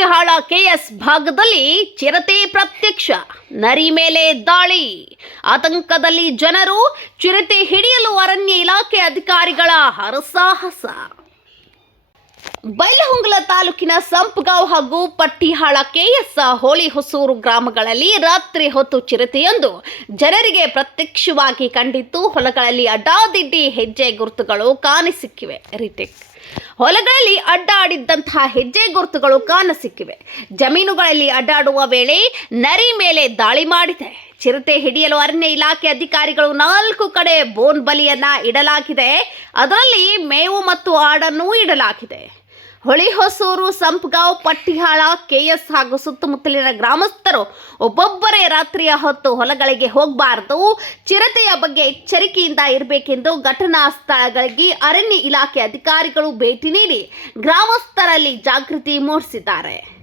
ಪಟ್ಟಿಹಾಳ KS ಭಾಗದಲ್ಲಿ ಚಿರತೆ ಪ್ರತ್ಯಕ್ಷ, ನರಿ ಮೇಲೆ ದಾಳಿ, ಆತಂಕದಲ್ಲಿ ಜನರು ಚಿರತೆ ಹಿಡಿಯಲು ಅರಣ್ಯ ಇಲಾಖೆ ಅಧಿಕಾರಿಗಳ ಹರಸಾಹಸ. ಬೈಲಹೊಂಗಲ ತಾಲೂಕಿನ ಸಂಪ್ಗಾವ್ ಹಾಗೂ ಪಟ್ಟಿಹಾಳ ಕೆಎಸ್ ಹೋಳಿ ಹೊಸೂರು ಗ್ರಾಮಗಳಲ್ಲಿ ರಾತ್ರಿ ಹೊತ್ತು ಚಿರತೆಯೊಂದು ಜನರಿಗೆ ಪ್ರತ್ಯಕ್ಷವಾಗಿ ಕಂಡಿದ್ದು ಹೊಲಗಳಲ್ಲಿ ಅಡ್ಡಾದಿಡ್ಡಿ ಹೆಜ್ಜೆ ಗುರುತುಗಳು ಕಾಣಸಿಕ್ಕಿವೆ. ರಿಟೇಕ್ ಹೊಲಗಳಲ್ಲಿ ಅಡ್ಡಾಡಿದ್ದಂತಹ ಹೆಜ್ಜೆ ಗುರುತುಗಳು ಕಾಣಸಿಕ್ಕಿವೆ. ಜಮೀನುಗಳಲ್ಲಿ ಅಡ್ಡಾಡುವ ವೇಳೆ ನರಿ ಮೇಲೆ ದಾಳಿ ಮಾಡಿದೆ. ಚಿರತೆ ಹಿಡಿಯಲು ಅರಣ್ಯ ಇಲಾಖೆ ಅಧಿಕಾರಿಗಳು ನಾಲ್ಕು ಕಡೆ ಬೋನ್ ಬಲಿಯನ್ನ ಇಡಲಾಗಿದೆ. ಅದರಲ್ಲಿ ಮೇವು ಮತ್ತು ಆಡನ್ನು ಇಡಲಾಗಿದೆ. ಹೊಳಿಹೊಸೂರು, ಸಂಪ್ಗಾಂವ್, ಪಟ್ಟಿಹಾಳ, ಕೆಎಸ್ ಹಾಗೂ ಸುತ್ತಮುತ್ತಲಿನ ಗ್ರಾಮಸ್ಥರು ಒಬ್ಬೊಬ್ಬರೇ ರಾತ್ರಿಯ ಹೊತ್ತು ಹೊಲಗಳಿಗೆ ಹೋಗಬಾರದು. ಚಿರತೆಯ ಬಗ್ಗೆ ಎಚ್ಚರಿಕೆಯಿಂದ ಇರಬೇಕೆಂದು ಘಟನಾ ಸ್ಥಳಗಳಿಗೆ ಅರಣ್ಯ ಇಲಾಖೆ ಅಧಿಕಾರಿಗಳು ಭೇಟಿ ನೀಡಿ ಗ್ರಾಮಸ್ಥರಲ್ಲಿ ಜಾಗೃತಿ ಮೂಡಿಸಿದ್ದಾರೆ.